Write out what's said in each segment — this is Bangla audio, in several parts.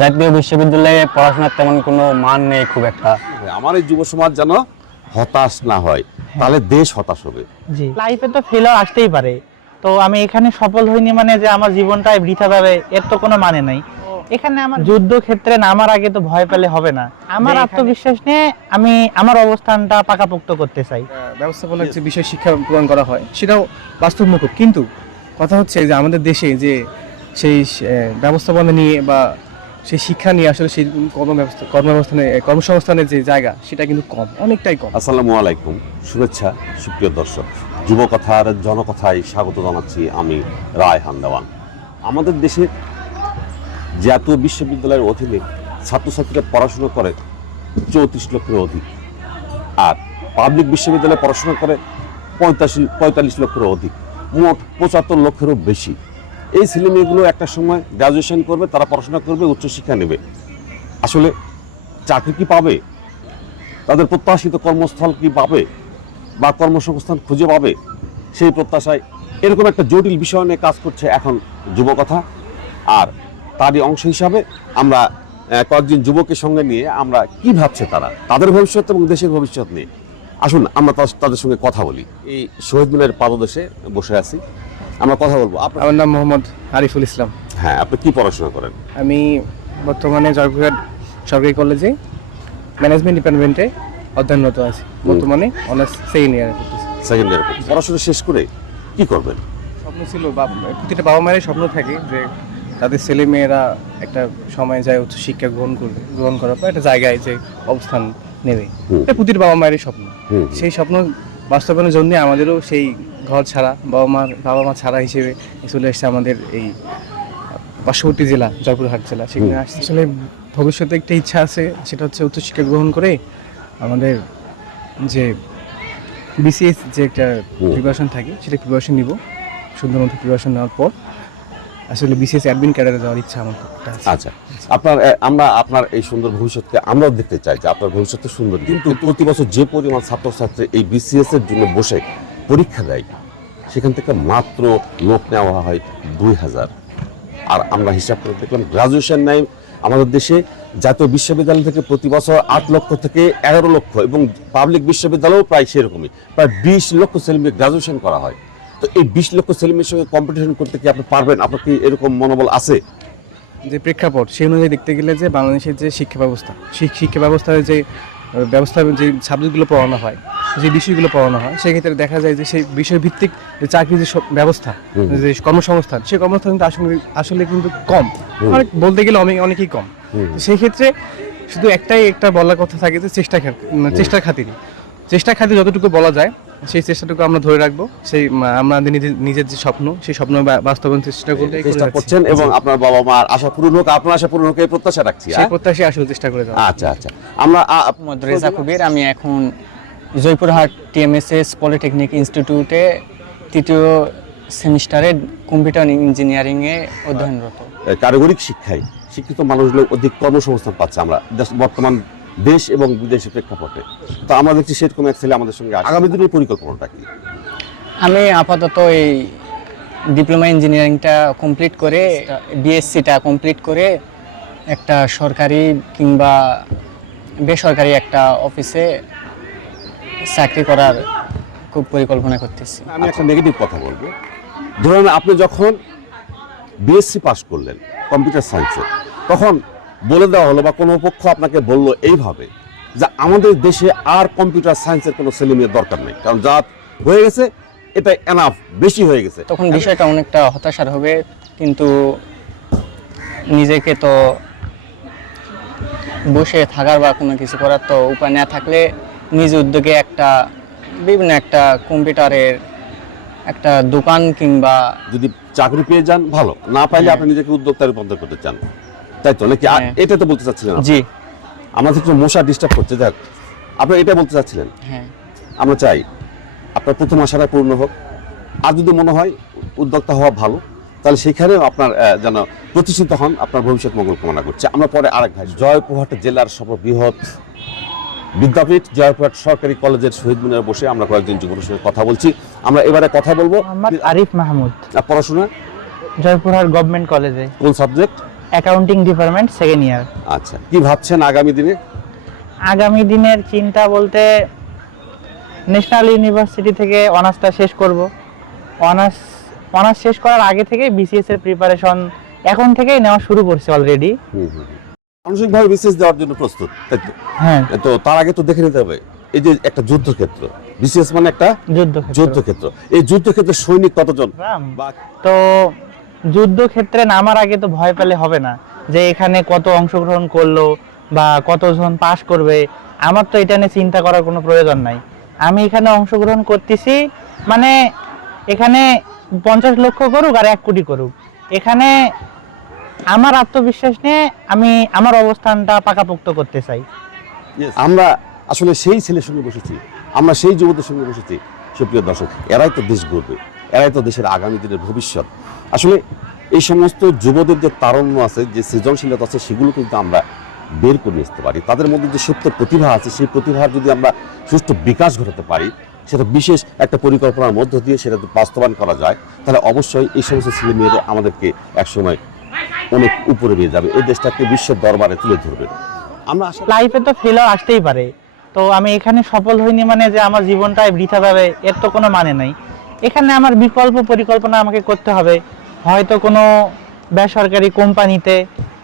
জাতীয় বিশ্ববিদ্যালয়ে পড়াশোনার তেমন কোনো মান নেই খুব একটা। আমার এই যুব সমাজ যেন হতাশ না হয় তাহলে দেশ হতাশ হবে। জি। লাইফে তো ফেলার আসতেই পারে। তো আমি এখানে সফল হইনি মানে যে আমার জীবনটাই বৃথা যাবে এর তো কোনো মানে নাই। এখানে আমার যুদ্ধ ক্ষেত্রে নামার আগে তো ভয় পেলে হবে না। আমার আত্মবিশ্বাস নিয়ে আমি আমার অবস্থানটা পাকাপোক্ত করতে চাই। ব্যবস্থাপনার যে বিষয় শিক্ষা প্রদান করা হয় সেটাও বাস্তবমুখ কিন্তু কথা হচ্ছে যে আমাদের দেশে যে সেই ব্যবস্থাপনা নিয়ে বা সেই শিক্ষা নিয়ে আসলে সেই কর্মব্যবস্থা কর্মব্যবস্থানে কর্মসংস্থানের যে জায়গা, সেটা কিন্তু কম, অনেকটাই কম। আসসালামু আলাইকুম, শুভেচ্ছা, সুপ্রিয় দর্শক। যুবকথার জনকথায় স্বাগত জানাচ্ছি আমি রায়হান দেওয়ান। আমাদের দেশে জাতীয় বিশ্ববিদ্যালয়ের অধীনে ছাত্রছাত্রীরা পড়াশুনো করে চৌত্রিশ লক্ষের অধিক, আর পাবলিক বিশ্ববিদ্যালয়ে পড়াশোনা করে পঁয়তাল্লিশ পঁয়তাল্লিশ লক্ষের অধিক, মোট পঁচাত্তর লক্ষেরও বেশি। এই ছেলেমেয়েগুলো একটা সময় গ্রাজুয়েশন করবে, তারা পড়াশোনা করবে, উচ্চশিক্ষা নেবে। আসলে চাকরি কি পাবে? তাদের প্রত্যাশিত কর্মস্থল কি পাবে? বা কর্মসংস্থান খুঁজে পাবে? সেই প্রত্যাশায় এরকম একটা জটিল বিষয় নিয়ে কাজ করছে এখন যুবকথা। আর তারই অংশ হিসাবে আমরা কয়েকজন যুবকের সঙ্গে নিয়ে আমরা কি ভাবছে তারা? তাদের ভবিষ্যৎ এবং দেশের ভবিষ্যৎ নিয়ে। আসুন, আমরা তাদের সঙ্গে কথা বলি। এই শহীদ মিলের পাদদেশে বসে আছি। আমরা কথা বলব। আপনার আমার নাম মোহাম্মদ আরিফুল ইসলাম। হ্যাঁ আপনি কি পড়াশোনা করেন? আমি বর্তমানে জয়পুরহাট সরকারি কলেজে ম্যানেজমেন্ট ডিপার্টমেন্টে অধ্যয়নরত আছি। বর্তমানে অনার্স সেকেন্ড ইয়ারে সেকেন্ড ইয়ার পড়াশোনা শেষ করে কি করবেন? স্বপ্ন ছিল প্রতিটা বাবা মায়ের স্বপ্ন থাকে যে তাদের ছেলে মেয়েরা একটা সময় যায় উচ্চ শিক্ষা গ্রহণ করবে গ্রহণ করার পর একটা জায়গায় যে অবস্থান নেবে। এটা প্রতিটা বাবা মায়েরই স্বপ্ন সেই স্বপ্ন বাস্তবায়নের জন্য আমাদেরও সেই ঘর ছাড়া বাবা মার বাবা মা ছাড়া হিসেবে চলে এসছে আমাদের এই পার্শ্ববর্তী জেলা জয়পুরহাট জেলা। সেখানে আসছে। আসলে ভবিষ্যতে একটা ইচ্ছা আছে সেটা হচ্ছে উচ্চশিক্ষা গ্রহণ করে আমাদের যে বিসিএস যে একটা। প্রিপারেশন থাকে সেটা প্রিপারেশন নিব। সুন্দর মতো প্রিপারেশন নেওয়ার পর। আসলে বিশেষ অ্যাডমিন ক্যাডারে যাওয়ার ইচ্ছা আমার একটা আচ্ছা আপনার আমরা আপনার এই সুন্দর ভবিষ্যৎকে আমরাও দেখতে চাই যে আপনার ভবিষ্যৎ সুন্দর কিন্তু প্রতি বছর যে পরিমাণ ছাত্রছাত্রী এই বিসিএস এর জন্য বসে পরীক্ষা দেয় সেখান থেকে মাত্র লোক নেওয়া হয় দুই হাজার। আর আমরা হিসাব করে দেখলাম গ্রাজুয়েশন নেয় আমাদের দেশে জাতীয় বিশ্ববিদ্যালয় থেকে প্রতি বছর আট লক্ষ থেকে এগারো লক্ষ এবং পাবলিক বিশ্ববিদ্যালয়ও প্রায় সেরকমই প্রায় বিশ লক্ষ ছেলেমেয়ে গ্রাজুয়েশন করা হয়। তো এই বিশ লক্ষ ছেলেমেয়ের সঙ্গে কম্পিটিশন করতে কি আপনি পারবেন? আপনার কি এরকম মনোবল আছে? যে প্রেক্ষাপট সেই অনুযায়ী দেখতে গেলে যে বাংলাদেশের যে শিক্ষা ব্যবস্থা সেই শিক্ষা ব্যবস্থার যে ব্যবস্থা যে সাবজেক্টগুলো পড়ানো হয় যে বিষয়গুলো পড়ানো হয় সেক্ষেত্রে দেখা যায় যে সেই বিষয়ভিত্তিক যে চাকরির যে ব্যবস্থা যে কর্মসংস্থান সেই কর্মসংস্থান কিন্তু আসলে আসলে কিন্তু কম। অনেক বলতে গেলে অনেক অনেকেই কম। সেই ক্ষেত্রে শুধু একটাই একটা বলার কথা থাকে যে চেষ্টা উম, চেষ্টার খাতিরে। চেষ্টার খাতিরে যতটুকু বলা যায় সেই চেষ্টাটুকু আমরা ধরে রাখব। সেই আমাদের নিজের নিজের যে স্বপ্ন সেই স্বপ্ন বাস্তবায়ন চেষ্টা করতে চেষ্টা করছেন এবং আপনার বাবা মার আশা পূরণ হোক আপনার আশা পূরণ হোক এই প্রত্যাশা রাখছি সেই হ্যাঁ? প্রত্যাশা আসলে চেষ্টা করে যাওয়া আচ্ছা আচ্ছা। আমরা আ- মোহাম্মদ রেজা কবির আমি এখন জয়পুরহাট টিএমএসএস পলিটেকনিক ইনস্টিটিউটে তৃতীয় সেমিস্টারে কম্পিউটার ইঞ্জিনিয়ারিংয়ে অধ্যয়নরত। কারিগরিক শিক্ষায় শিক্ষিত মানুষগুলো অধিক কর্মসংস্থান পাচ্ছে আমরা। বর্তমান দেশ এবং বিদেশের প্রেক্ষাপটে। তো আমরা দেখছি সেরকম এক ছেলে আমাদের সঙ্গে। আগামী দিনের পরিকল্পনাটা কি? আমি আপাতত এই ডিপ্লোমা ইঞ্জিনিয়ারিংটা কমপ্লিট করে বিএসসিটা কমপ্লিট করে একটা সরকারি কিংবা বেসরকারি একটা অফিসে চাকরি করার খুব পরিকল্পনা করতেছি। আমি একটা নেগেটিভ কথা বলব। ধরুন আপনি যখন বিএসসি পাস করলেন কম্পিউটার সায়েন্সে তখন বলে দেওয়া হলো বা কোনো পক্ষ আপনাকে বলল এইভাবে যে আমাদের দেশে আর কম্পিউটার সায়েন্সের কোনো ছেলে মেয়ের দরকার নেই। কারণ যা হয়ে গেছে এটা এনাফ বেশি হয়ে গেছে। তখন বিষয়টা অনেকটা হতাশার হবে কিন্তু নিজেকে তো বসে থাকার বা কোনো কিছু করার তো উপায় না থাকলে নিজ উদ্যোগে একটা বিভিন্ন একটা কম্পিউটারের একটা দোকান কিংবা যদি চাকরি পেয়ে যান ভালো। না পাইলে হ্যাঁ। আপনি নিজেকে উদ্যোক্তা রূপান্তর করতে চান। তাই তো? নাকি হ্যাঁ। এটা তো বলতে চাচ্ছিলেন জি। আমাদের একটু মশা ডিস্টার্ব করছে। দেখ আপনি এটা বলতে চাচ্ছিলেন? হ্যাঁ। আমরা চাই আপনার প্রথম আশাটা পূর্ণ হোক। আর যদি মনে হয় উদ্যোক্তা হওয়া ভালো তাহলে সেখানেও আপনার যেন প্রতিষ্ঠিত হন আপনার ভবিষ্যৎ মঙ্গল কামনা করছে। আমরা পরে আরেক ভাই জয়পুরহাট জেলার সর্ববৃহৎ বিদ্যাপীঠ জয়পুরহাট সরকারি কলেজের শহীদ মিনারে বসে আমরা কয়েকজন যুবকের সঙ্গে কথা বলছি। আমরা এবারে কথা বলব। আরিফ মাহমুদ। পড়াশোনা? জয়পুরহাট গভর্নমেন্ট কলেজে। কোন subject? Accounting department second year আচ্ছা কি ভাবছেন আগামী দিনে? আগামী দিনের চিন্তা বলতে ন্যাশনাল ইউনিভার্সিটি থেকে অনার্সটা শেষ করব। অনার্স অনার্স শেষ করার আগে থেকে বিসিএস এর প্রিপারেশন এখন থেকেই নেওয়া শুরু করছে অলরেডি। মানসিকভাবে বিশেষ দেওয়ার জন্য প্রস্তুত হ্যাঁ। তো তার আগে তো দেখে নিতে হবে এই যে একটা যুদ্ধক্ষেত্র বিসিএস মানে একটা যুদ্ধ যুদ্ধক্ষেত্র। এই যুদ্ধক্ষেত্রে সৈনিক কতজন? তো যুদ্ধক্ষেত্রে নামার আগে তো ভয় পেলে হবে না যে এখানে কত অংশগ্রহণ করল বা কতজন পাস করবে আমার তো এটা নিয়ে চিন্তা করার কোনো প্রয়োজন নাই। আমি এখানে অংশগ্রহণ করতেছি মানে এখানে পঞ্চাশ লক্ষ করুক আর এক কোটি করুক। এখানে আমার আত্মবিশ্বাস নিয়ে আমি আমার অবস্থানটা পাকাপোক্ত করতে চাই। আমরা আসলে সেই ছেলের সঙ্গে বসেছি আমরা সেই যুবদের সঙ্গে বসেছি। সুপ্রিয় দর্শক এরাই তো দেশ গড়বে এরাই তো দেশের আগামী দিনের ভবিষ্যৎ। আসলে এই সমস্ত যুবদের যে তারণ্য আছে, যে সৃজনশীলতা আছে, সেগুলো কিন্তু আমরা বের করে আসতে পারি। তাদের মধ্যে যে সত্য প্রতিভা আছে, সেই প্রতিভার যদি আমরা সুষ্ঠু বিকাশ ঘটাতে পারি, সেটা বিশেষ একটা পরিকল্পনার মধ্য দিয়ে সেটা বাস্তবায়ন করা যায়, তাহলে অবশ্যই এই সমস্ত ছেলে মেয়েরা আমাদেরকে একসময় অনেক উপরে নিয়ে যাবে। এই দেশটাকে বিশ্বের দরবারে তুলে ধরবে। আমরা লাইফে তো ফেলার আসতেই পারে। তো আমি এখানে সফল হইনি মানে যে আমার জীবনটাই বৃথা যাবে এর তো কোনো মানে নাই। এখানে আমার বিকল্প পরিকল্পনা আমাকে করতে হবে। হয়তো কোনো বেসরকারি কোম্পানিতে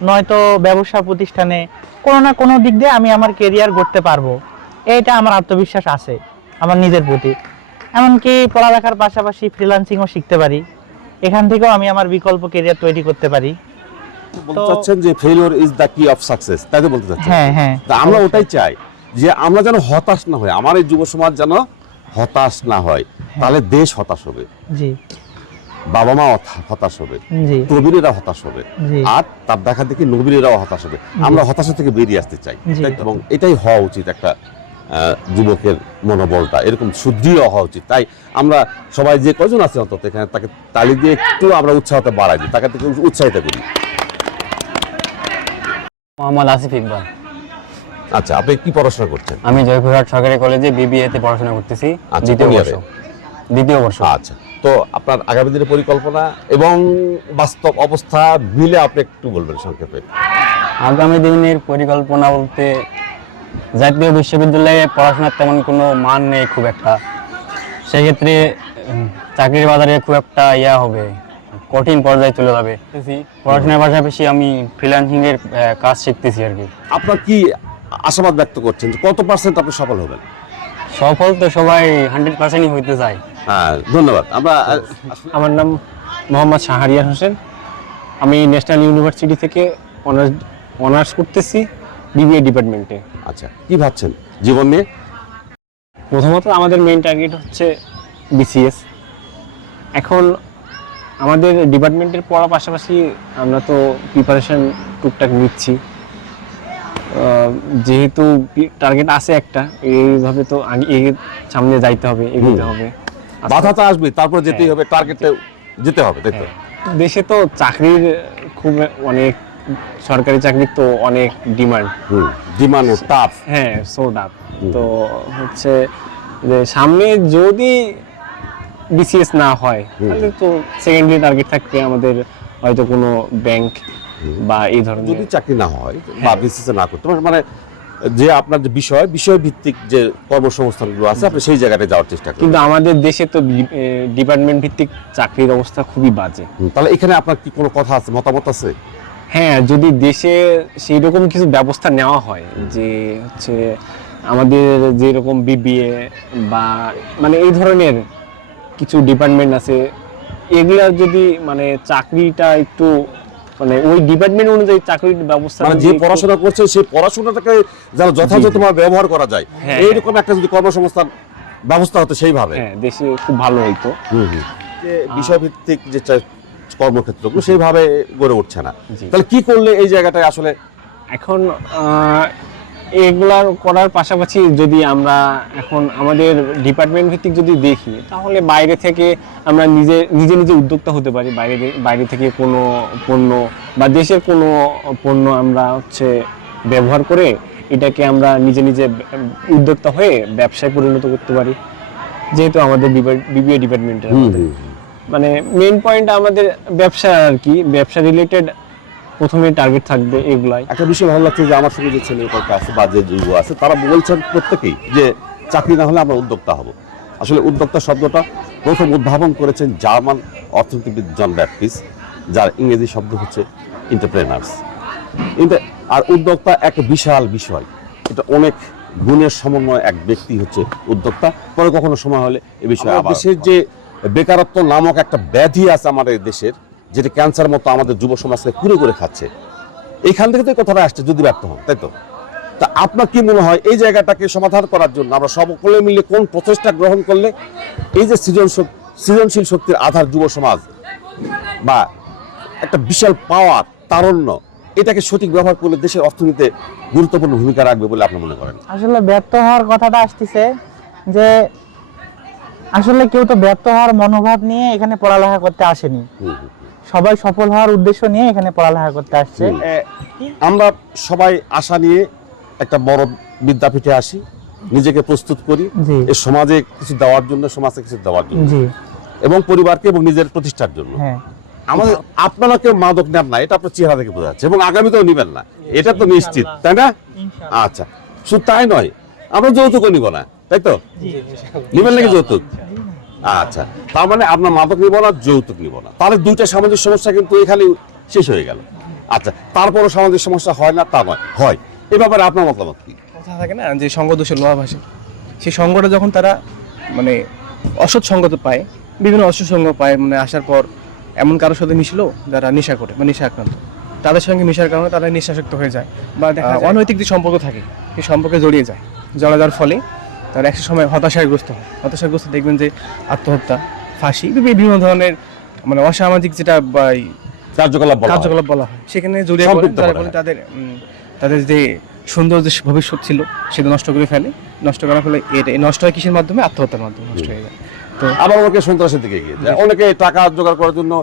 নয়তো ব্যবসা প্রতিষ্ঠানে কোনো না কোনো দিক দিয়ে আমি আমার কেরিয়ার গড়তে পারব। এইটা আমার আত্মবিশ্বাস আছে আমার নিজের প্রতি। এমনকি পড়ালেখার পাশাপাশি ফ্রিল্যান্সিংও শিখতে পারি। এখান থেকেও আমি আমার বিকল্প কেরিয়ার তৈরি করতে পারি। বলতে চাচ্ছেন যে failure is the key of success তাই তো বলতে চাচ্ছেন? হ্যাঁ হ্যাঁ। আমরা ওটাই চাই যে আমরা যেন হতাশ না হয় আমার এই যুব সমাজ যেন হতাশ না হয়। তাহলে দেশ হতাশ হবে। জি। বাবা মা হতাশ হবে। জি। প্রবীণেরা হতাশ হবে। জি। আর তার দেখা দেখি নবীনেরাও হতাশ হবে। আমরা হতাশা থেকে বেরিয়ে আসতে চাই? এবং এটাই হওয়া উচিত একটা যুবকের মনোবলটা। এরকম সুদৃঢ় হওয়া উচিত। তাই আমরা সবাই যে কজন আছে অন্তত এখানে তাকে তালি দিয়ে একটু আমরা উৎসাহটা বাড়াই দিই। তাকে থেকে উৎসাহিত করি। মোহাম্মদ আসিফ ইকবাল। আচ্ছা আপনি কি পড়াশোনা করছেন? আমি জয়পুরহাট সরকারি কলেজে বিবিএ তে পড়াশোনা করতেছি আচ্ছা, দ্বিতীয় বর্ষ। দ্বিতীয় বর্ষ। আচ্ছা তো আপনার আগামী দিনের পরিকল্পনা এবং বাস্তব অবস্থা মিলে আপনি একটু বলবেন সংক্ষেপে। আগামী দিনের পরিকল্পনা বলতে জাতীয় বিশ্ববিদ্যালয়ে পড়াশোনার তেমন কোনো মান নেই খুব একটা। সেক্ষেত্রে চাকরির বাজারে খুব একটা ইয়া হবে কঠিন পর্যায়ে চলে যাবে। পড়াশোনার পাশাপাশি আমি ফ্রিল্যান্সিং এর কাজ শিখতেছি আর কি। আপনার কি আশাবাদ ব্যক্ত করছেন কত পার্সেন্ট আপনি সফল হবেন? সফল তো সবাই হান্ড্রেড পার্সেন্টই হইতে চায়। হ্যাঁ ধন্যবাদ। আমরা আমার নাম মোহাম্মদ শাহরিয়ার হোসেন। আমি ন্যাশনাল ইউনিভার্সিটি থেকে অনার্স অনার্স করতেছি বিবিএ ডিপার্টমেন্টে। আচ্ছা কি ভাবছেন জীবন নিয়ে? প্রথমত আমাদের মেইন টার্গেট হচ্ছে বিসিএস এখন আমাদের ডিপার্টমেন্টের পড়ার পাশাপাশি আমরা তো প্রিপারেশন টুকটাক নিচ্ছি। যেহেতু টার্গেট আছে একটা এইভাবে তো আগে এগিয়ে সামনে যাইতে হবে এগোতে হবে। বাধা তো আসবে তারপর যেতেই হ্যাঁ। হবে টার্গেটে যেতে হবে তাই তো দেশে তো চাকরির খুব অনেক সরকারি চাকরির তো অনেক ডিমান্ড ডিমান্ড টাফ হ্যাঁ আপ হুম। তো হচ্ছে যে সামনে যদি বিসিএস না হয়। তাহলে তো সেকেন্ডারি টার্গেট থাকবে আমাদের হয়তো কোনো ব্যাংক বা এই ধরনের যদি চাকরি না হয় বা হ্যাঁ। বিসিসে না করতে মানে যে আপনার যে বিষয় বিষয় ভিত্তিক যে কর্মসংস্থানগুলো আছে আপনি সেই জায়গাটা যাওয়ার চেষ্টা করুন। কিন্তু আমাদের দেশে তো ডিপার্টমেন্ট ভিত্তিক চাকরির অবস্থা খুবই বাজে। তাহলে এখানে আপনার কি কোনো কথা আছে মতামত আছে? হ্যাঁ যদি দেশে সেই রকম কিছু ব্যবস্থা নেওয়া হয় যে হচ্ছে আমাদের যেরকম বিবিএ বা মানে এই ধরনের কিছু ডিপার্টমেন্ট আছে এগুলা যদি মানে চাকরিটা একটু মানে ওই ডিপার্টমেন্ট অনুযায়ী চাকরির ব্যবস্থা মানে যে পড়াশোনা করছে সেই পড়াশোনাটাকে যারা যথাযথভাবে ব্যবহার করা যায়। হ্যাঁ, এইরকম একটা যদি কর্মসংস্থান ব্যবস্থা হতো সেইভাবে। হ্যাঁ দেশে খুব ভালো হইতো। যে বিষয়ভিত্তিক যে কর্মক্ষেত্র কর্মক্ষেত্রগুলো সেইভাবে গড়ে উঠছে না। তাহলে কি করলে এই জায়গাটায় আসলে এখন এগুলার করার পাশাপাশি যদি আমরা এখন আমাদের ডিপার্টমেন্ট ভিত্তিক যদি দেখি তাহলে বাইরে থেকে আমরা নিজে নিজে নিজে উদ্যোক্তা হতে পারি। বাইরে বাইরে থেকে কোনো পণ্য বা দেশের কোনো পণ্য আমরা হচ্ছে ব্যবহার করে এটাকে আমরা নিজে নিজে উদ্যোক্তা হয়ে ব্যবসায় পরিণত করতে পারি। যেহেতু আমাদের বিবিএ ডিপার্টমেন্টের। মানে মেন পয়েন্ট আমাদের ব্যবসা আর কি। ব্যবসা রিলেটেড প্রথমে টার্গেট থাকবে এগুলাই। একটা বিষয় ভালো লাগছে যে আমার সঙ্গে যে ছেলে কয়েকটা আছে বা যে যুব আছে তারা বলছেন প্রত্যেকেই যে চাকরি না হলে আমরা উদ্যোক্তা হব। আসলে উদ্যোক্তা শব্দটা প্রথম উদ্ভাবন করেছেন জার্মান অর্থনীতিবিদ জন ব্যাপটিস যার ইংরেজি শব্দ হচ্ছে ইন্টারপ্রেনার্স আর উদ্যোক্তা এক বিশাল বিষয়। এটা অনেক গুণের সমন্বয় এক ব্যক্তি হচ্ছে উদ্যোক্তা। পরে কখনো সময় হলে এ বিষয়ে আবার দেশের যে বেকারত্ব নামক একটা ব্যাধি আছে আমাদের দেশের যেটা ক্যান্সার মতো আমাদের যুব সমাজকে কুড়ে করে খাচ্ছে। এইখান থেকে তো কথাটা আসছে যদি ব্যর্থ হন তাই তো? তা আপনার কি মনে হয় এই জায়গাটাকে সমাধান করার জন্য আমরা সকলে মিলে কোন প্রচেষ্টা গ্রহণ করলে এই যে সৃজন সৃজনশীল শক্তির আধার যুব সমাজ বা একটা বিশাল পাওয়ার তারণ্য এটাকে সঠিক ব্যবহার করলে দেশের অর্থনীতিতে গুরুত্বপূর্ণ ভূমিকা রাখবে বলে আপনি মনে করেন? আসলে ব্যর্থ হওয়ার কথাটা আসতেছে যে আসলে কেউ তো ব্যর্থ হওয়ার মনোভাব নিয়ে এখানে পড়ালেখা করতে আসেনি। সবাই সফল হওয়ার উদ্দেশ্য নিয়ে এখানে পড়ালেখা করতে আসছে। আমরা সবাই আশা নিয়ে একটা বড় বিদ্যাপীঠে আসি নিজেকে প্রস্তুত করি এই সমাজে কিছু দেওয়ার জন্য সমাজে কিছু দেওয়ার জন্য। এবং পরিবারকে এবং নিজের প্রতিষ্ঠার জন্য। হ্যাঁ। আমাদের আপনারা কেউ মাদক নেন না এটা আপনার চেহারা থেকে বোঝা যাচ্ছে এবং আগামীতেও নিবেন না। এটা তো নিশ্চিত তাই না? আচ্ছা। শুধু তাই নয় আমরা যৌতুকও নিব না তাই তো? নিবেন নাকি যৌতুক? আচ্ছা তার মানে আপনার মাদক নিব না যৌতুক নিব না তাহলে দুইটা সামাজিক সমস্যা কিন্তু এখানে শেষ হয়ে গেল। আচ্ছা তারপরও সামাজিক সমস্যা হয় না তা নয় হয়। এ ব্যাপারে আপনার মতামত কি? কথা থাকে না যে সঙ্গ দোষের লোহা ভাসে সেই সঙ্গটা যখন তারা মানে অসৎ সঙ্গত পায় বিভিন্ন অসৎ সঙ্গ পায় মানে আসার পর এমন কারোর সাথে মিশলো যারা নেশা করে বা নেশা আক্রান্ত তাদের সঙ্গে নেশার কারণে তারা নেশাসক্ত হয়ে যায় বা দেখা অনৈতিক যে সম্পর্ক থাকে সেই সম্পর্কে জড়িয়ে যায় জড়া যাওয়ার ফলে। তারা একটা সময় হতাশাগ্রস্ত হয়। হতাশাগ্রস্ত দেখবেন যে আত্মহত্যা ফাঁসি বিভিন্ন ধরনের মানে অসামাজিক যেটা কার্যকলাপ কার্যকলাপ বলা হয়। সেখানে জড়িয়ে পড়ে। তাদের তাদের যে সুন্দর যে ভবিষ্যৎ ছিল সেটা নষ্ট করে ফেলে। নষ্ট করার ফলে এটা নষ্ট হয় কিসের মাধ্যমে? আত্মহত্যার মাধ্যমে নষ্ট হয়ে যায়। আবার অনেকে সন্ত্রাসের দিকে গিয়ে যায়। অনেকে টাকা জোগাড় করার জন্য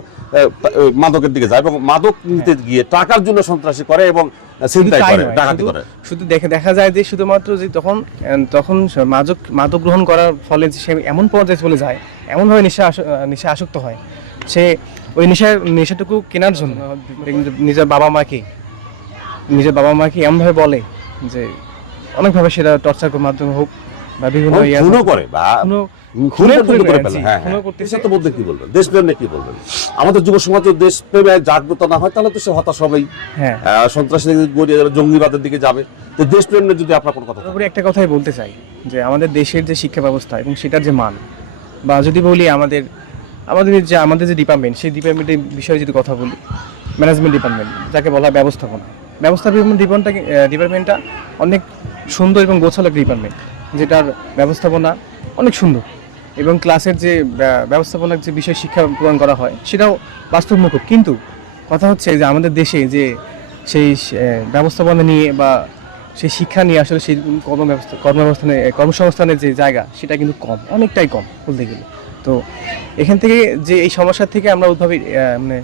মাদকের দিকে যায় এবং মাদক নিতে গিয়ে টাকার জন্য সন্ত্রাসী করে এবং শুধু দেখে দেখা যায় যে শুধুমাত্র যে তখন তখন মাদক মাদক গ্রহণ করার ফলে যে সে এমন পর্যায়ে চলে যায় এমনভাবে নেশা নেশা আসক্ত হয়। সে ওই নেশার নেশাটুকু কেনার জন্য নিজের বাবা মাকে নিজের বাবা মাকে এমনভাবে বলে যে অনেকভাবে সেটা টর্চার মাধ্যমে হোক বা বিভিন্ন খুনও করে বা খুন করে ফেলে হ্যাঁ হ্যাঁ। দেশের তো মধ্যে কি বলবেন দেশপ্রেম নিয়ে কি বলবেন? আমাদের যুব সমাজ দেশপ্রেমে জাগ্রত না হয় তাহলে তো সে হতাশ হবেই। হ্যাঁ। দিকে গড়িয়ে যাবে জঙ্গিবাদের দিকে যাবে তো দেশপ্রেম নিয়ে যদি আপনার কোনো কথা একটা কথাই বলতে চাই যে আমাদের দেশের যে শিক্ষা ব্যবস্থা এবং সেটার যে মান বা যদি বলি আমাদের আমাদের যে আমাদের যে ডিপার্টমেন্ট সেই ডিপার্টমেন্টের বিষয়ে যদি কথা বলি ম্যানেজমেন্ট ডিপার্টমেন্ট যাকে বলা হয় ব্যবস্থাপনা ব্যবস্থাপনা ডিপার্টমেন্টটা ডিপার্টমেন্টটা অনেক সুন্দর এবং গোছালো একটা ডিপার্টমেন্ট যেটার ব্যবস্থাপনা অনেক সুন্দর। এবং ক্লাসের যে ব্যবস্থাপনার যে বিষয় শিক্ষা প্রদান করা হয়, সেটাও বাস্তবমুখী কিন্তু কথা হচ্ছে যে আমাদের দেশে যে সেই ব্যবস্থাপনা নিয়ে বা সেই শিক্ষা নিয়ে আসলে সেই কর্মব্যবস্থা, কর্মব্যবস্থানে কর্মসংস্থানের যে জায়গা, সেটা কিন্তু কম, অনেকটাই কম বলতে গেলে। তো এখান থেকে যে এই সমস্যা থেকে আমরা ওইভাবে মানে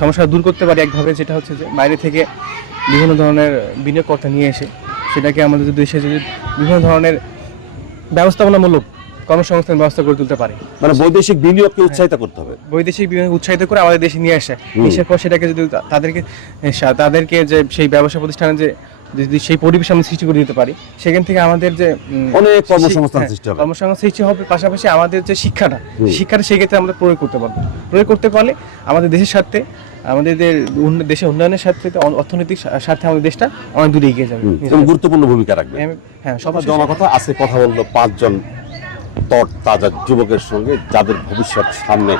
সমস্যা দূর করতে পারি একভাবে যেটা হচ্ছে যে বাইরে থেকে বিভিন্ন ধরনের বিনিয়োগকর্তা নিয়ে এসে, সেটাকে আমাদের দেশে যদি বিভিন্ন ধরনের ব্যবস্থাপনামূলক কর্মসংস্থান ব্যবস্থা করে তুলতে পারে। মানে বৈদেশিক বিনিয়োগকে উৎসাহিত করতে হবে। বৈদেশিক বিনিয়োগ উৎসাহিত করে আমাদের দেশে নিয়ে আসে। এসে পর সেটাকে যদি তাদেরকে তাদেরকে যে সেই ব্যবসা প্রতিষ্ঠানে যে যদি সেই পরিবেশ আমরা সৃষ্টি করে দিতে পারি সেখান থেকে আমাদের যে অনেক কর্মসংস্থান হ্যাঁ, সৃষ্টি হবে। কর্মসংস্থান সৃষ্টি হবে পাশাপাশি আমাদের যে শিক্ষাটা শিক্ষাটা সেই ক্ষেত্রে আমরা প্রয়োগ করতে পারব। প্রয়োগ করতে পারলে আমাদের দেশের স্বার্থে আমাদের দেশের উন্নয়নের অ- অর্থনৈতিক স্বার্থে আমাদের দেশটা অনেক দূরে এগিয়ে যাবে। গুরুত্বপূর্ণ ভূমিকা রাখবে। হ্যাঁ সবার সবার জনকথা আজকে কথা বলল পাঁচজন তট তাজা যুবকের সঙ্গে যাদের ভবিষ্যৎ সামনে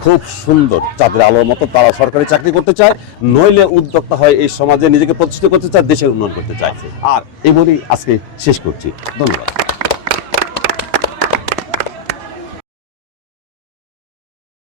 খুব সুন্দর যাদের আলোর মতো তারা সরকারি চাকরি করতে চায় নইলে উদ্যোক্তা হয় এই সমাজে নিজেকে প্রতিষ্ঠিত করতে চায় দেশের উন্নয়ন করতে চায়। আর এই বলেই আজকে শেষ করছি। ধন্যবাদ।